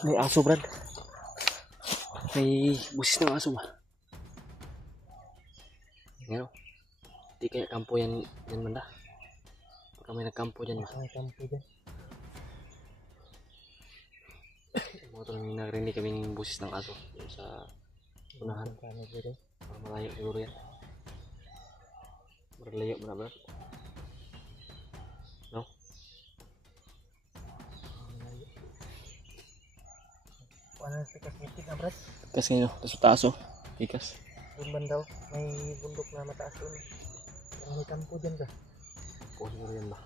May aso, Brad. May busis ng aso ba? Yan o. Di kaya kampo yan banda. Baka may nagkampo dyan ba? May kampo dyan. Mga ito nang narinig kaming busis ng aso. Yung sa unahan. Malayo siguro yan. Berlayo mo na, Brad. No? Ano sa kasmitik na, Brad? Ikas ngayon, tapos taas o. Ikas. Doon bandaw, may bundok na mataas doon. May kampo dyan ka. Kampo siguro yan ba?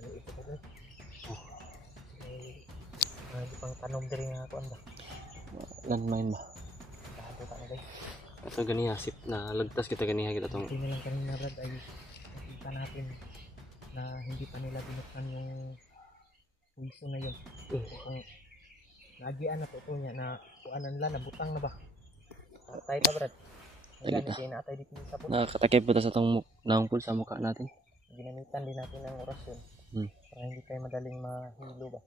Ano ito ka, Brad? May pang tanom din nga ako, ba? Landmine ba? Kahado ka na, guys. Ito ganiha, sip na lagtas kita ganiha kita itong. Hindi na lang kanina, Brad, ay nakita natin na hindi pa nila binuksan yung puwiso na yun. Kung naagian na po ito niya, na kuanan nila, nabutang na ba? Atay pa, Brad. Hindi na atay dito sa po. Nakakatakip ba sa itong naungkol sa mukha natin? Ginamitan din natin ng orasyon. Para hindi tayo madaling mahilo ba?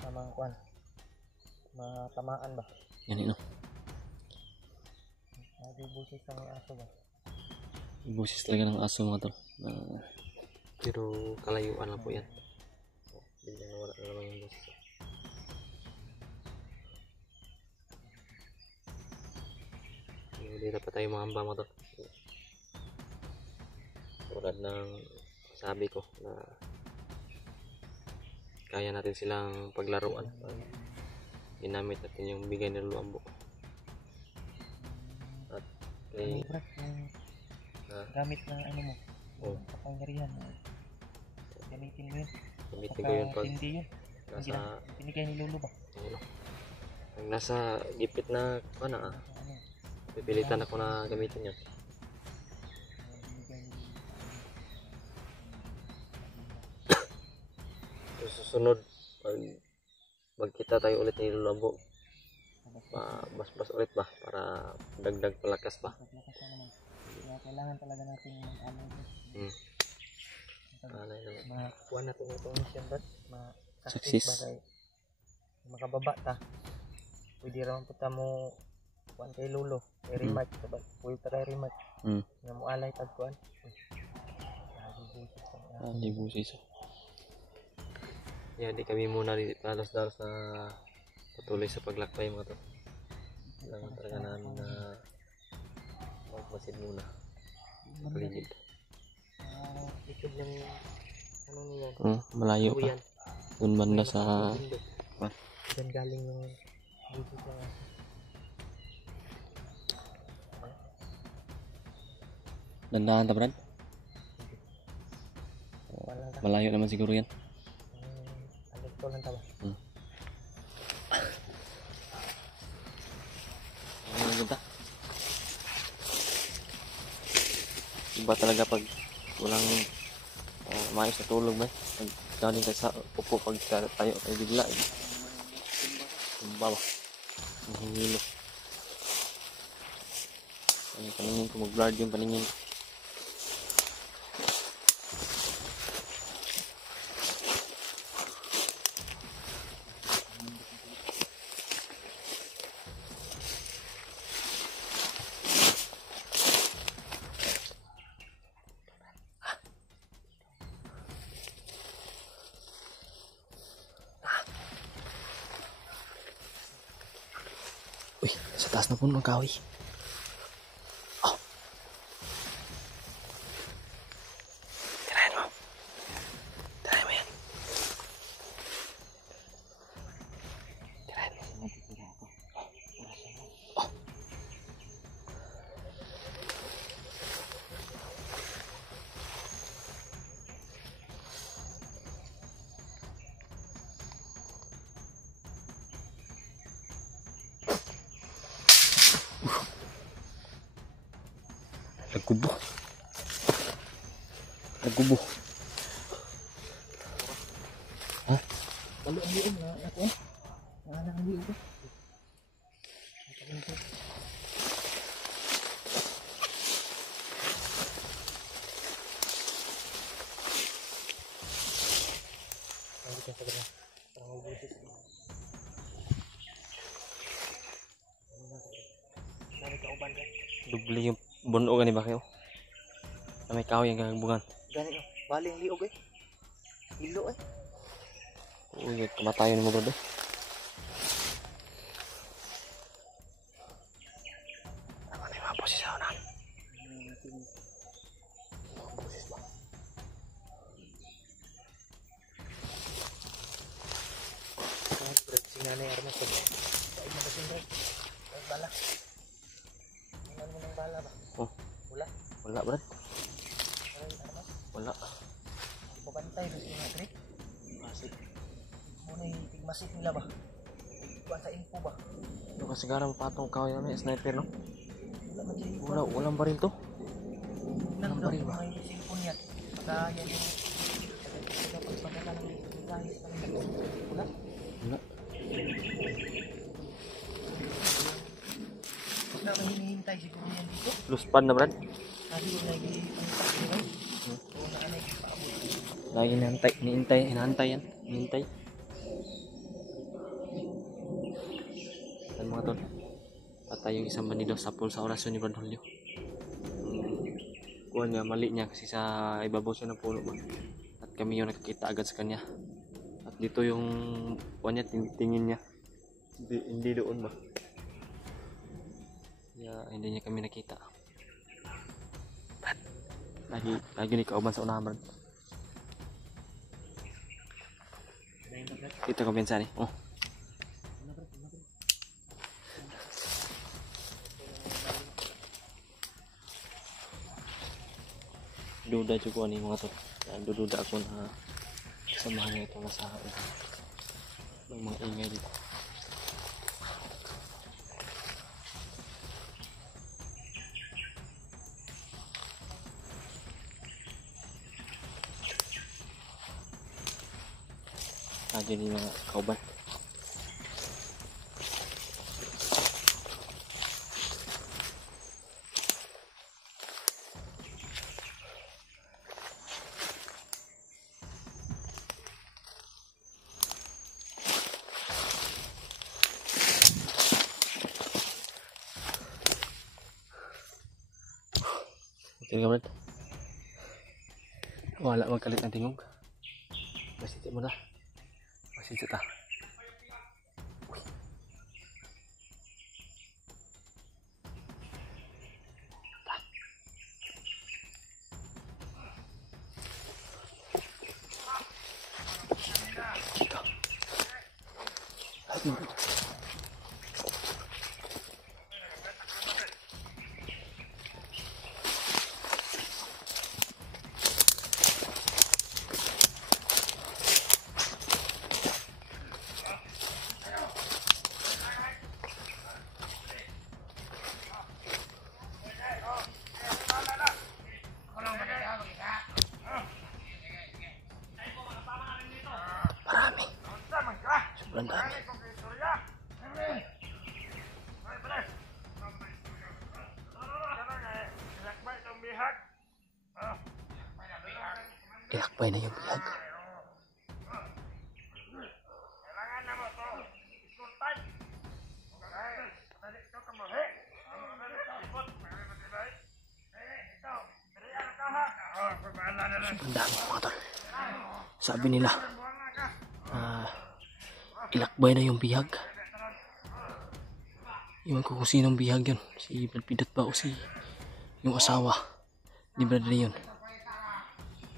Tamang kuan. Matamaan ba? Yan ino. Busis ang aso ba? Busis talaga ng aso mga tol. Pero kalayuan lang po yan. Bigyan na wala na naman yung busis. Hindi na pa tayo mahamba mga tol. Tulad ng sabi ko na kaya natin silang paglaruan. Ginamit natin yung bigay ng luambo. At gamit na ano mo, kapangyarihan. Gamitin mo yun. Gamitin ko yun pag hindi yun. nasa Binigay ni Lolo ba? Pag nasa gipit na ano pipilitan ako na gamitin yun. Susunod pag kita tayo ulit ni Lolo, bas ulit ba para dagdag palakas ba. Kailangan talaga natin ano makuha natin itong mission, Brad. Success. Makababa ta. Pwede raman po mo kuhan kay Lolo, kay Remark, pwede ta kay Remark nga mo alay tagkuhan. Di busis. Yeah, di kami muna dalos-dalos na patuloy sa paglakbay mga to. Kailangan talaga namin na magmasid muna sa paligid. Ikod yung ano niya. Malayo pa. Doon banda sa Diyan galing yung dito sa dandahan ta, Brad. Malayo naman siguro yan. Ito lang taba. Iba talaga pag walang maayos na tulog ba? Pag galing ka sa upo, pag tayo ay bigla ba? Ang hilo. Ang paningin ko, mag-blurred yung paningin. Uy, sa taas na po ng kahoy. Oh. Tirahin mo. Tirahin mo yan. Tirahin mo. Oh. Nagkubo. Ha? Lalu ang liom na ako. Naalang ang liom ko. Parang mabusis. Nari kauban ka. Dubli yung bunog ni ba kayo? Na may kahoy ang gagambungan. Gani oh. Baling liog eh. Ilo eh. Uy, kamatayon mo bro. Ano na yung mga boses ako na? Mga boses ba? Singanay armas ko. Kain na kasi Brad. Bala. Tingnan mo ng bala ba? Oh. Wala. Wala Brad. Kain armas. Wala. Pabantay ba siya nga Brad? Masig. Muna yung tigmasit nila ba? Kuha sa info ba? Ano kasi gara mapatong kahoy namin, sniper no? Wala man siya info. Walang baril to. Walang baril ba? Mga cellphone yan. Pagka yan yung pagpadala ng mensahe sa kanila. Wala. Wala. Wala ba hinihintay siguro yan dito? Luspan na Brad. Sabi ko na i-antak nila. O na anay paabot. Lagi hinantay yan. Hinintay. Yan mga tol. Patay yung isang bandido sa pool sa orasyon ni Brad Julio. Kuha niya, mali niya kasi sa ibabaw siya ng puno ba. At kami yung nakakita agad sa kanya. At dito yung kuha niya, tingin niya. Hindi doon ba. Kaya hindi niya kami nakita. Brad, lagi ni kauban sa unahan Brad. Kita ko pinsan eh. Oh. Duda juga nih mga tol. Duda ako na samahan niya itong nasa ng mga ingay dito. Lagi nih mga kauban. Tingnan mo ito. Wala magkalit ng tingog. Masita mo na. Masita ta. Sobrang dami. Ilakbay na yung bihag. Sobrang dami mga tol. Sabi nila, ilakbay na yung bihag. Iwan ko kung sinong bihag yun. Si Brad Pidot ba o si yung asawa ni Brad na yun.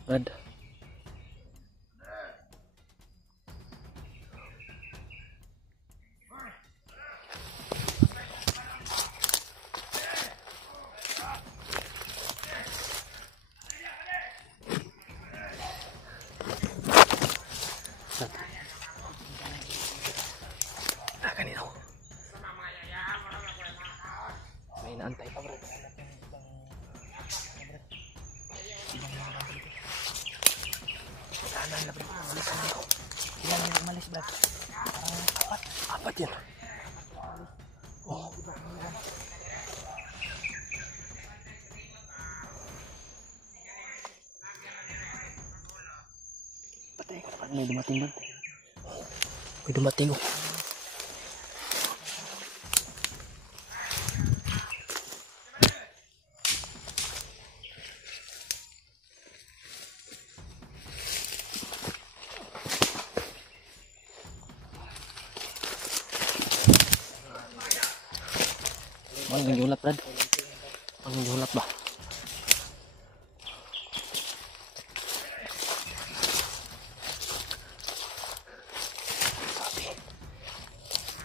Brad. Kanina. May naantay pa bro. Kanan na bro. Malisan na ako. Ilan yung umalis bro? Apat. Apat yan. Oh. Patay ka na. May dumating bro. May dumating oh. Ang giulat, Brad. Ang giulat ba? Sabi,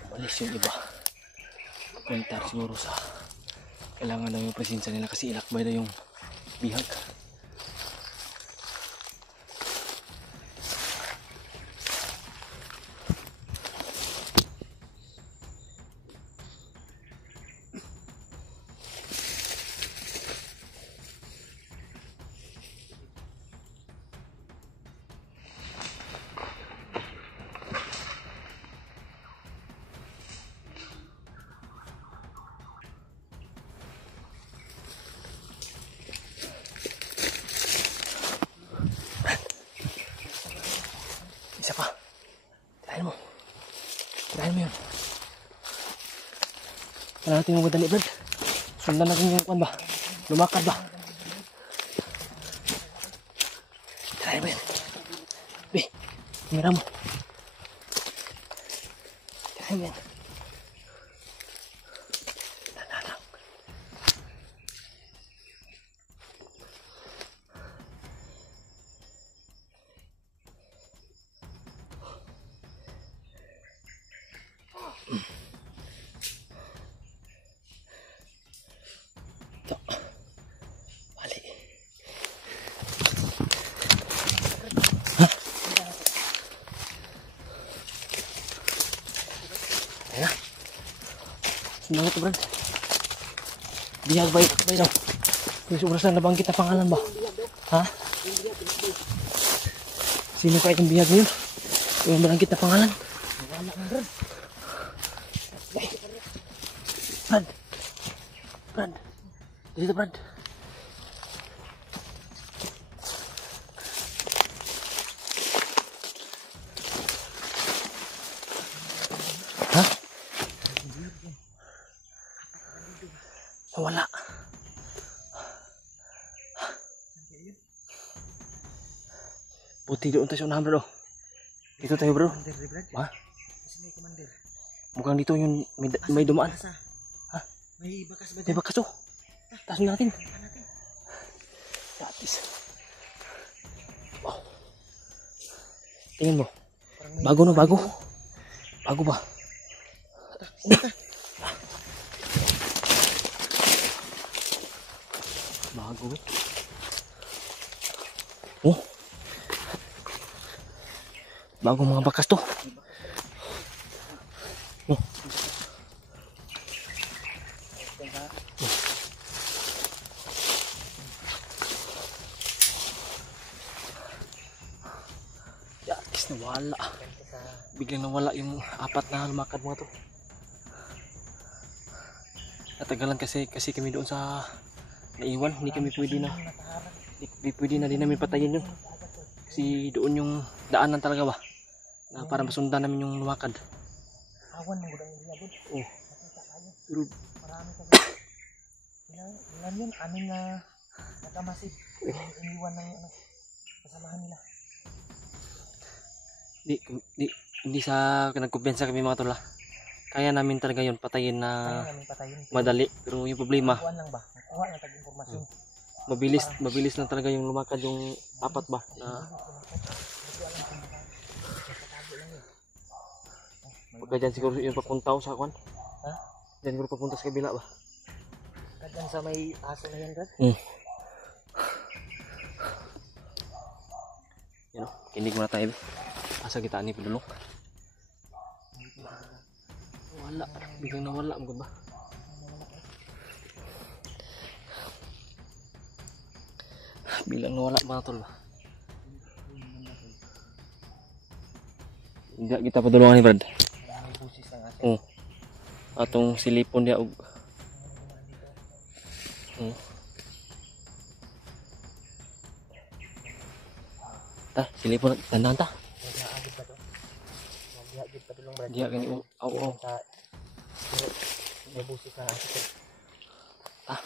umalis yung iba. Mentar siguro sa kailangan daw yung presensya nila kasi ilakbay daw yung bihag. Isa pa. Tirahin mo. Tirahin mo yun. Kailangan natin yung madali, Brad. Sundan natin yung kuwan ba? Lumakad ba? Tirahin mo yun. Be, kamera mo. Tirahin mo yun. Nananang. Ito. Bali. Ha? Ayan na. Sundan ito, Brad. Bihag ba? Itakbay daw. Yung sobras na nabanggit na pangalan ba? Ha? Sino kaya yung bihag mo yun? Yung nabanggit na pangalan? Wala man, Brad. Brad. Brad. Dito, Brad. Ha? Wala. Buti doon tayo sa unahan, bro. Dito tayo, bro. Commander, Brad. Ha? Kasi may commander. Mukhang dito yung may dumaan. Bakas, Ha? May bakas ba May dyan? bakas oh. Taas natin. Tangka natin. Datis. Wow. Tingin mo. Parang may- Bago no, bago. Bago ba? Umata. Bago eh. Oh. Bago mga bakas to. Oh. Datis nawala. Biglang nawala yung apat na lumakad mga to. Natagalan kasi kami doon sa naiwan, hindi kami pwede na din namin patayin yun kasi doon yung daanan talaga ba na para masundan namin yung lumakad. Awan ng gudang ila, Bud. Oh. Nakita tayo. Pero Marami kasi. Ilan yun? Anim na nakamasid. Iniwan ng kasamahan nila. hindi sa nagkumpiyansa kami mga tula. Kaya namin talaga yun patayin na Kaya namin patayin. madali, pero yung problema Kuhaan lang ba? Kuha na tag-informasyon. mabilis na talaga yung lumakad yung apat ba na pagka dyan siguro yung papunta sa kwan. Ha? Dyan siguro papunta sa kabila ba. Kadyan sa may aso na yan, Brad. Yan o, kinig muna tayo. Asa kita ni padulong. Wala, biglang nawala mo ba? Bilang nawala mga tol ba? Hindi kita padulungan ni Brad. May busis ng aso. Oh. Atong silipon dia og. Ta, silipon tandaan ta. Nag-aagid ba to? Diha gid padulong brad. Diya gani oo. Sa may busi sa ato. Ah.